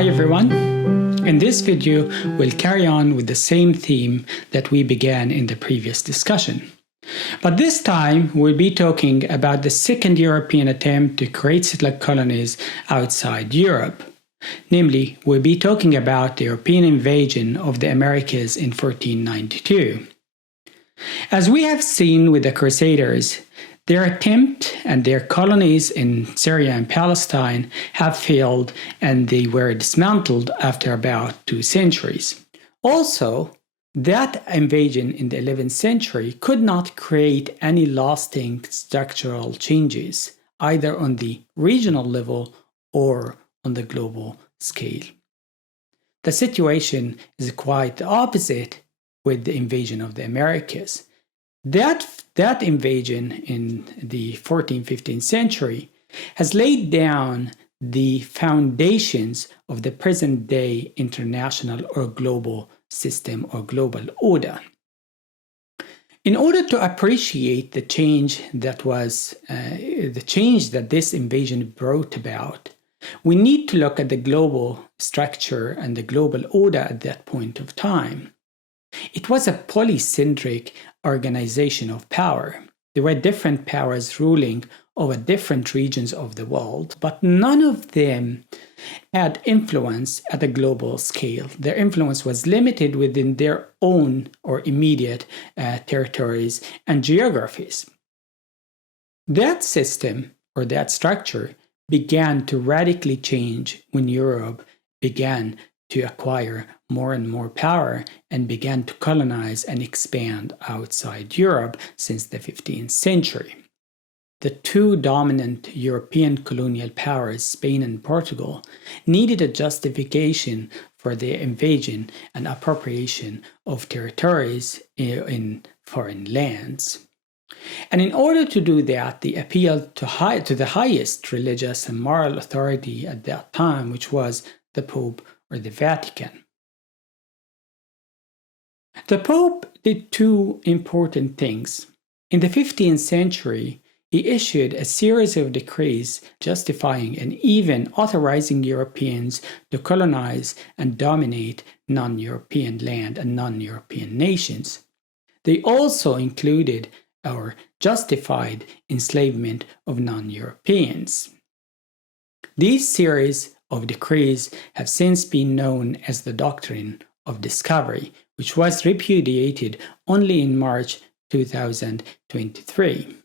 Hi everyone! In this video, we'll carry on with the same theme that we began in the previous discussion. But this time, we'll be talking about the second European attempt to create settler colonies outside Europe. Namely, we'll be talking about the European invasion of the Americas in 1492. As we have seen with the Crusaders, their attempt and their colonies in Syria and Palestine have failed, and they were dismantled after about 2 centuries. Also, that invasion in the 11th century could not create any lasting structural changes, either on the regional level or on the global scale. The situation is quite the opposite with the invasion of the Americas. That invasion in the 14th, 15th century has laid down the foundations of the present-day international or global system or global order. In order to appreciate the change that this invasion brought about, we need to look at the global structure and the global order at that point of time. It was a polycentric organization of power. There were different powers ruling over different regions of the world, but none of them had influence at a global scale. Their influence was limited within their own or immediate territories and geographies. That system or that structure began to radically change when Europe began to acquire more and more power and began to colonize and expand outside Europe since the 15th century. The two dominant European colonial powers, Spain and Portugal, needed a justification for their invasion and appropriation of territories in foreign lands. And in order to do that, they appealed to the highest religious and moral authority at that time, which was the Pope or the Vatican. The Pope did 2 important things. In the 15th century, he issued a series of decrees justifying and even authorizing Europeans to colonize and dominate non-European land and non-European nations. They also included or justified enslavement of non-Europeans. These series of decrees have since been known as the Doctrine of Discovery, which was repudiated only in March 2023.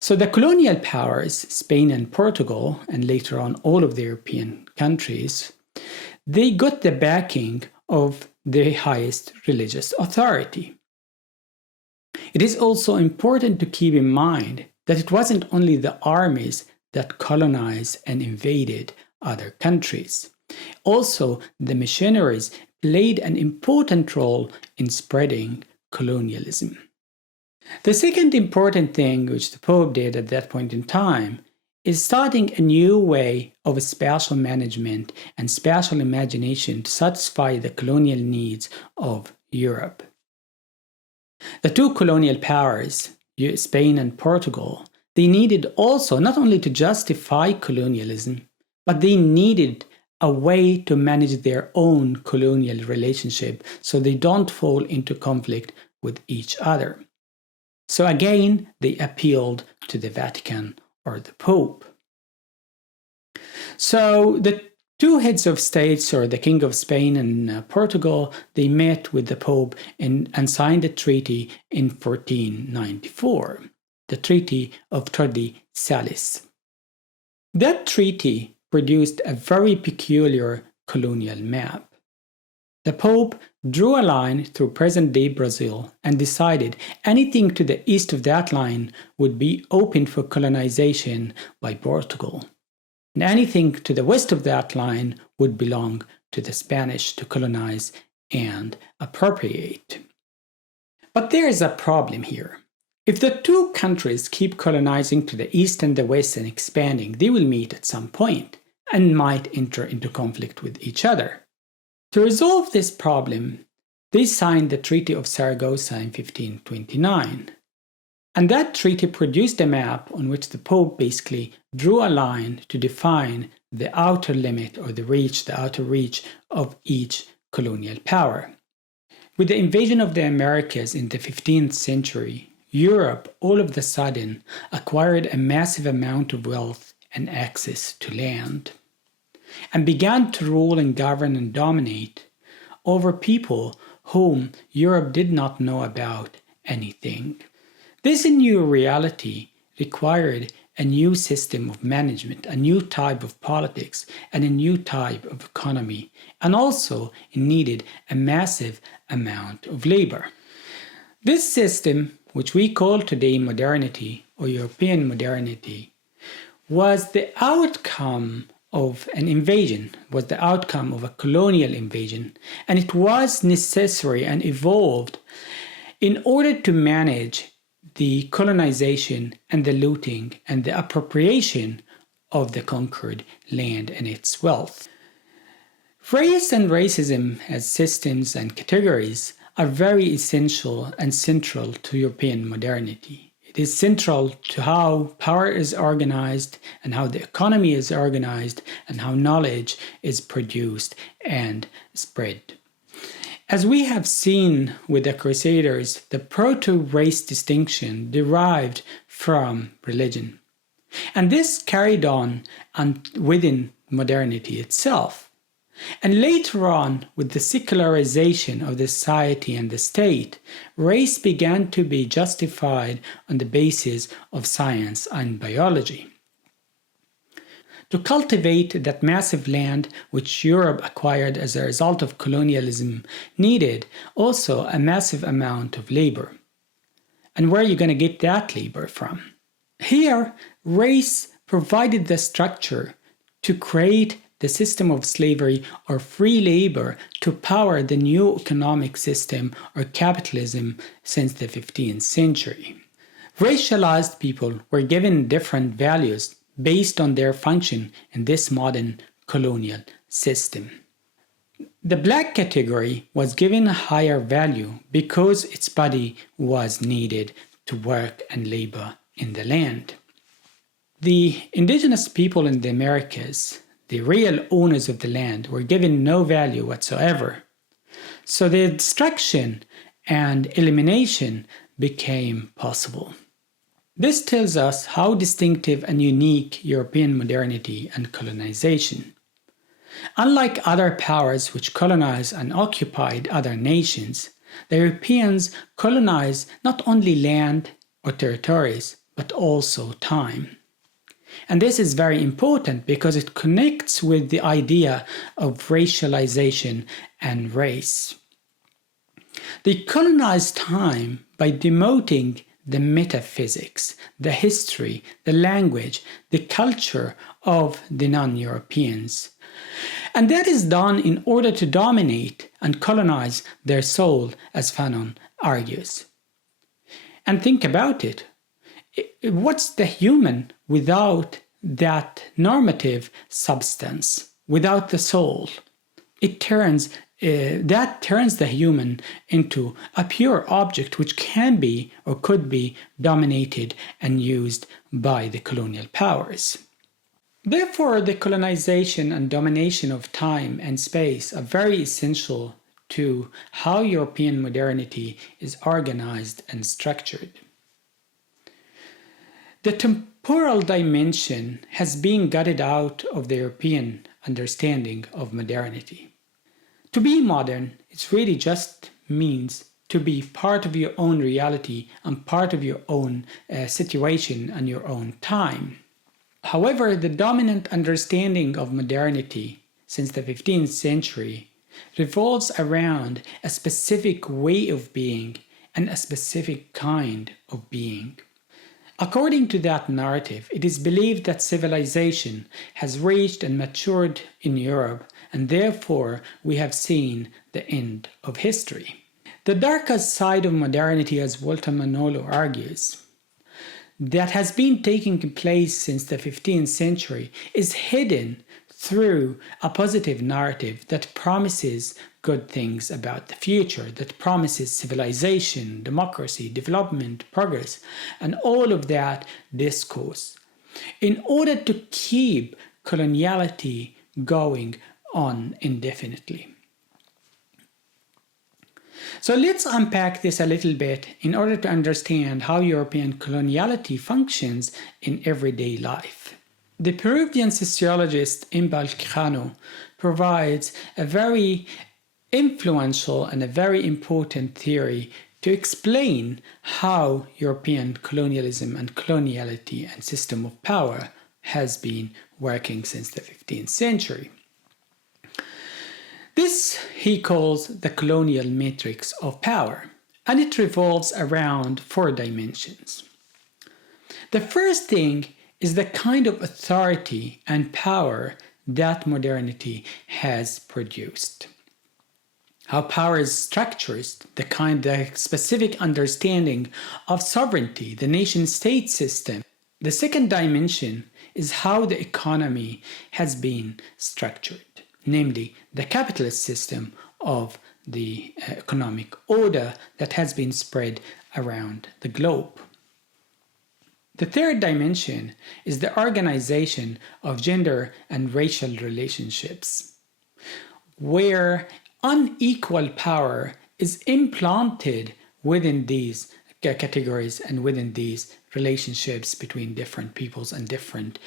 So the colonial powers, Spain and Portugal, and later on all of the European countries, they got the backing of the highest religious authority. It is also important to keep in mind that it wasn't only the armies that colonized and invaded other countries. Also, the missionaries played an important role in spreading colonialism. The second important thing which the Pope did at that point in time is starting a new way of spatial management and spatial imagination to satisfy the colonial needs of Europe. The two colonial powers, Spain and Portugal, they needed also not only to justify colonialism, but they needed a way to manage their own colonial relationship so they don't fall into conflict with each other. So again, they appealed to the Vatican or the Pope. So the 2 heads of states, or the King of Spain and Portugal, they met with the Pope and signed a treaty in 1494, the Treaty of Tordesillas. That treaty produced a very peculiar colonial map. The Pope drew a line through present-day Brazil and decided anything to the east of that line would be open for colonization by Portugal, and anything to the west of that line would belong to the Spanish to colonize and appropriate. But there is a problem here. If the 2 countries keep colonizing to the east and the west and expanding, they will meet at some point and might enter into conflict with each other. To resolve this problem, they signed the Treaty of Saragossa in 1529. And that treaty produced a map on which the Pope basically drew a line to define the outer limit or the outer reach of each colonial power. With the invasion of the Americas in the 15th century, Europe all of a sudden acquired a massive amount of wealth and access to land, and began to rule and govern and dominate over people whom Europe did not know about anything. This new reality required a new system of management, a new type of politics, and a new type of economy, and also it needed a massive amount of labor. This system, which we call today modernity or European modernity, was the outcome of an invasion, was the outcome of a colonial invasion, and it was necessary and evolved in order to manage the colonization and the looting and the appropriation of the conquered land and its wealth. Race and racism as systems and categories are very essential and central to European modernity. It is central to how power is organized and how the economy is organized and how knowledge is produced and spread. As we have seen with the Crusaders, the proto-race distinction derived from religion. And this carried on within modernity itself. And later on, with the secularization of the society and the state, race began to be justified on the basis of science and biology. To cultivate that massive land which Europe acquired as a result of colonialism needed also a massive amount of labor. And where are you going to get that labor from? Here, race provided the structure to create the system of slavery or free labor to power the new economic system or capitalism since the 15th century. Racialized people were given different values based on their function in this modern colonial system. The black category was given a higher value because its body was needed to work and labor in the land. The indigenous people in the Americas, the real owners of the land, were given no value whatsoever. So the destruction and elimination became possible. This tells us how distinctive and unique European modernity and colonization. Unlike other powers which colonized and occupied other nations, the Europeans colonized not only land or territories, but also time. And this is very important because it connects with the idea of racialization and race. They colonized time by demoting the metaphysics, the history, the language, the culture of the non-Europeans. And that is done in order to dominate and colonize their soul, as Fanon argues. And think about it. What's the human without that normative substance, without the soul? That turns the human into a pure object which can be or could be dominated and used by the colonial powers. Therefore, the colonization and domination of time and space are very essential to how European modernity is organized and structured. The temporal dimension has been gutted out of the European understanding of modernity. To be modern, it really just means to be part of your own reality and part of your own situation and your own time. However, the dominant understanding of modernity since the 15th century revolves around a specific way of being and a specific kind of being. According to that narrative, it is believed that civilization has reached and matured in Europe, and therefore we have seen the end of history. The darkest side of modernity, as Walter Manolo argues, that has been taking place since the 15th century is hidden through a positive narrative that promises good things about the future, that promises civilization, democracy, development, progress, and all of that discourse. In order to keep coloniality going on indefinitely. So let's unpack this a little bit in order to understand how European coloniality functions in everyday life. The Peruvian sociologist Imbal Quijano provides a very influential and a very important theory to explain how European colonialism and coloniality and system of power has been working since the 15th century. This he calls the colonial matrix of power, and it revolves around 4 dimensions. The first thing is the kind of authority and power that modernity has produced. How power is structured, the specific understanding of sovereignty, the nation-state system. The second dimension is how the economy has been structured, namely the capitalist system of the economic order that has been spread around the globe. The third dimension is the organization of gender and racial relationships, where unequal power is implanted within these categories and within these relationships between different peoples and different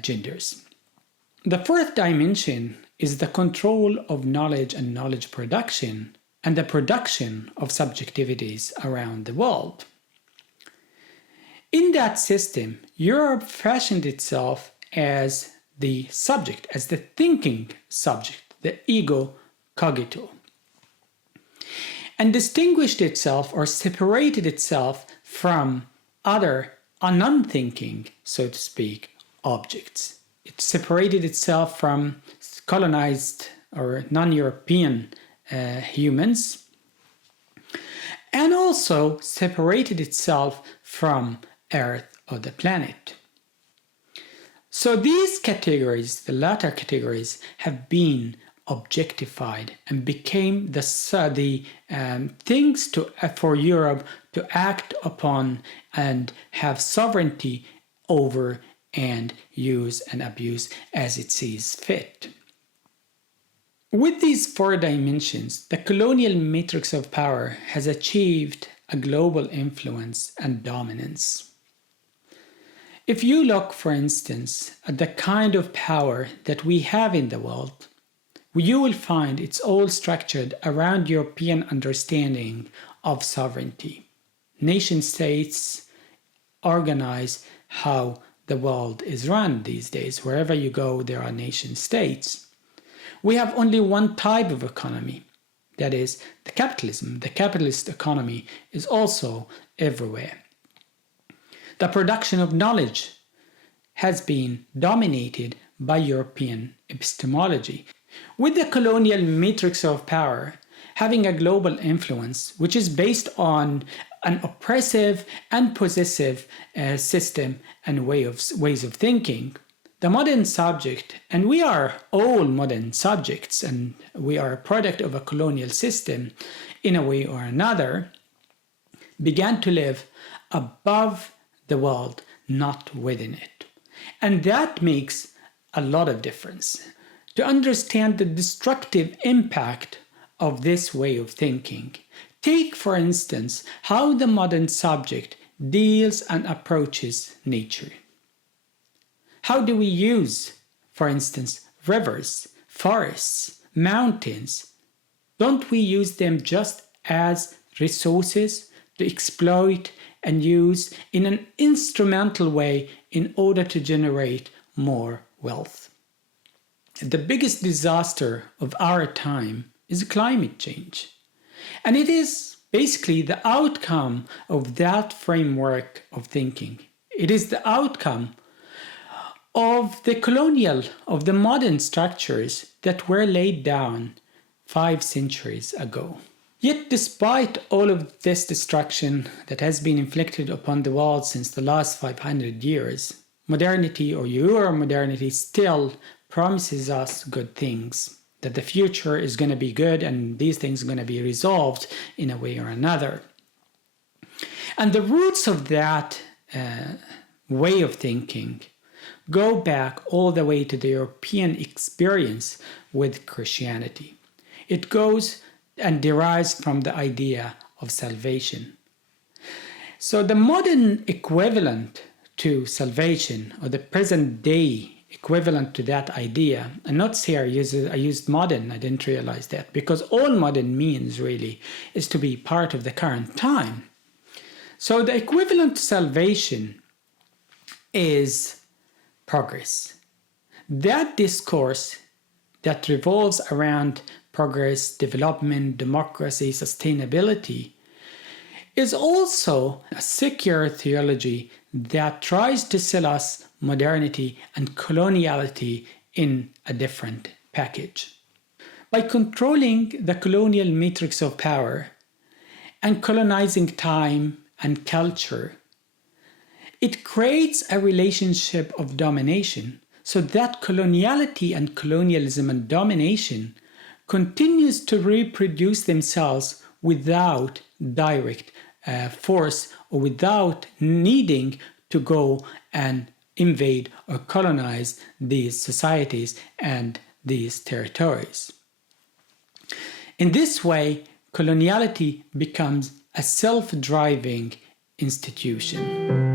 genders. The fourth dimension is the control of knowledge and knowledge production and the production of subjectivities around the world. In that system, Europe fashioned itself as the subject, as the thinking subject, the ego cogito, and distinguished itself or separated itself from other non-thinking, so to speak, objects. It separated itself from colonized or non-European humans, and also separated itself from Earth or the planet. So these categories, the latter categories, have been objectified and became the things for Europe to act upon and have sovereignty over and use and abuse as it sees fit. With these 4 dimensions, the colonial matrix of power has achieved a global influence and dominance. If you look, for instance, at the kind of power that we have in the world, you will find it's all structured around European understanding of sovereignty. Nation states organize how the world is run these days. Wherever you go, there are nation states. We have only one type of economy, that is the capitalism. The capitalist economy is also everywhere. The production of knowledge has been dominated by European epistemology, with the colonial matrix of power having a global influence, which is based on an oppressive and possessive system and ways of thinking. The modern subject, and we are all modern subjects, and we are a product of a colonial system in a way or another, began to live above the world, not within it. And that makes a lot of difference. To understand the destructive impact of this way of thinking, take, for instance, how the modern subject deals and approaches nature. How do we use, for instance, rivers, forests, mountains? Don't we use them just as resources to exploit and use in an instrumental way in order to generate more wealth? The biggest disaster of our time is climate change. And it is basically the outcome of that framework of thinking. It is the outcome of the modern structures that were laid down 5 centuries ago. Yet despite all of this destruction that has been inflicted upon the world since the last 500 years, modernity or Euromodernity still promises us good things, that the future is going to be good and these things are going to be resolved in a way or another. And the roots of that way of thinking go back all the way to the European experience with Christianity. It goes and derives from the idea of salvation. So the modern equivalent to salvation, or the present day equivalent to that idea, and notice here I used modern, I didn't realize that, because all modern means really is to be part of the current time. So the equivalent to salvation is progress. That discourse that revolves around progress, development, democracy, sustainability is also a secular theology that tries to sell us modernity and coloniality in a different package. By controlling the colonial matrix of power and colonizing time and culture, it creates a relationship of domination, so that coloniality and colonialism and domination continues to reproduce themselves without direct force, or without needing to go and invade or colonize these societies and these territories. In this way, coloniality becomes a self-driving institution.